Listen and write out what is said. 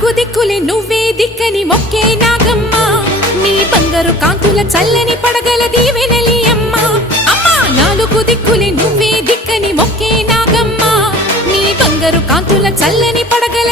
నాలుగు దిక్కులే నువ్వే దిక్కని మొక్కే నాగమ్మ నీ బంగారు కాంతుల చల్లని పడగల దీవెనలి అమ్మ అమ్మా నాలుగు దిక్కులే నువ్వే దిక్కని మొక్కే నాగమ్మ నీ బంగారు కాంతుల చల్లని పడగల